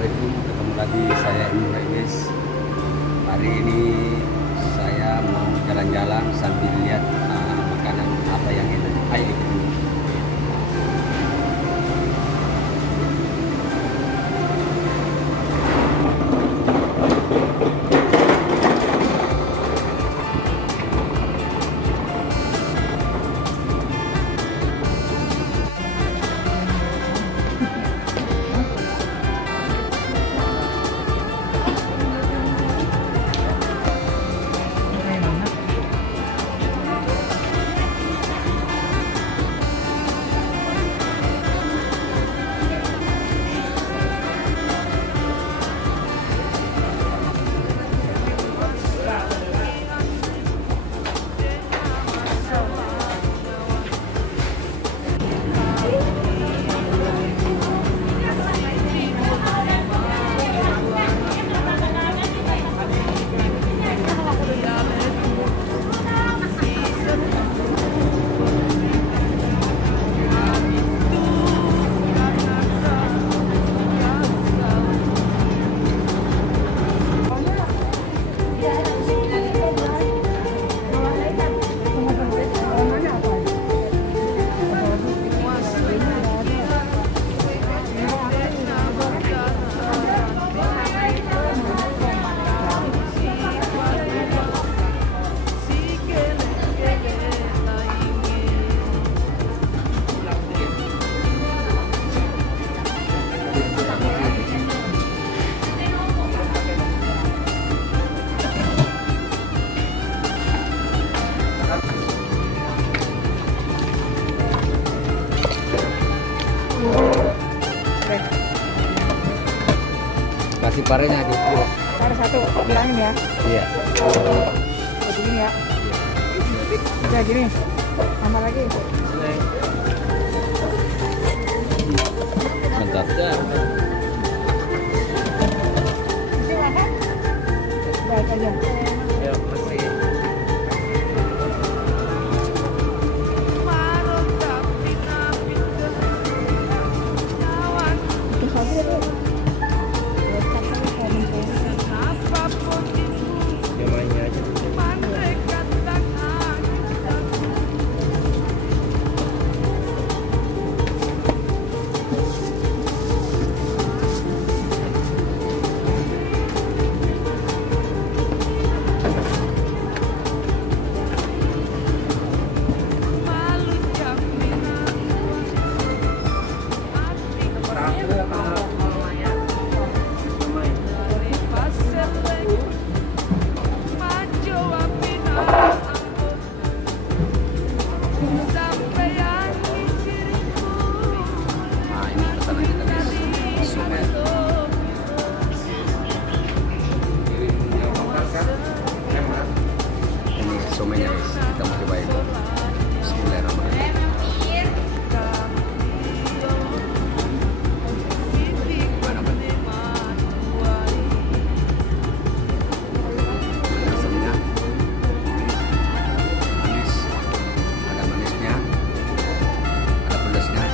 Assalamualaikum, ketemu lagi saya Imam Reis. Hari ini saya mau jalan-jalan sambil lihat makanan apa yang enak. Ayo ikut dulu. Kasih parenya di kilo. Pare satu, bilangin ya. Iya. Begini ya. Udah gini. Tambah lagi. Mantap dah. Isi makan? Baik aja. Ya, masih. Terus lagi ya, Bu. Namanya aja. Nah, ini pesanan kita guys. Somai. Ini somainya guys. Kita mau cobain. Bismillahirrahmanirrahim. Gimana, Bang? Ada asamnya, manis, ada manisnya, ada pedasnya.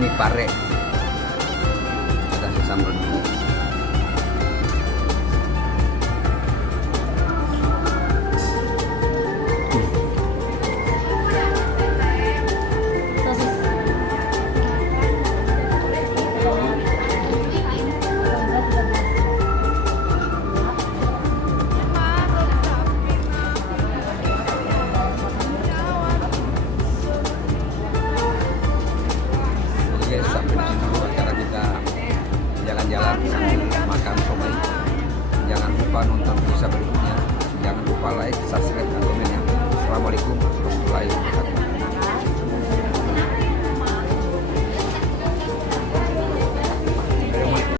Ini pare. Kita kasih sambal dulu. Oke, sampai di situ dulu acara kita jalan-jalan sambil makan somai. Jangan lupa nonton bisa berikutnya. Jangan lupa like, subscribe, dan komen ya. Assalamualaikum warahmatullahi wabarakatuh.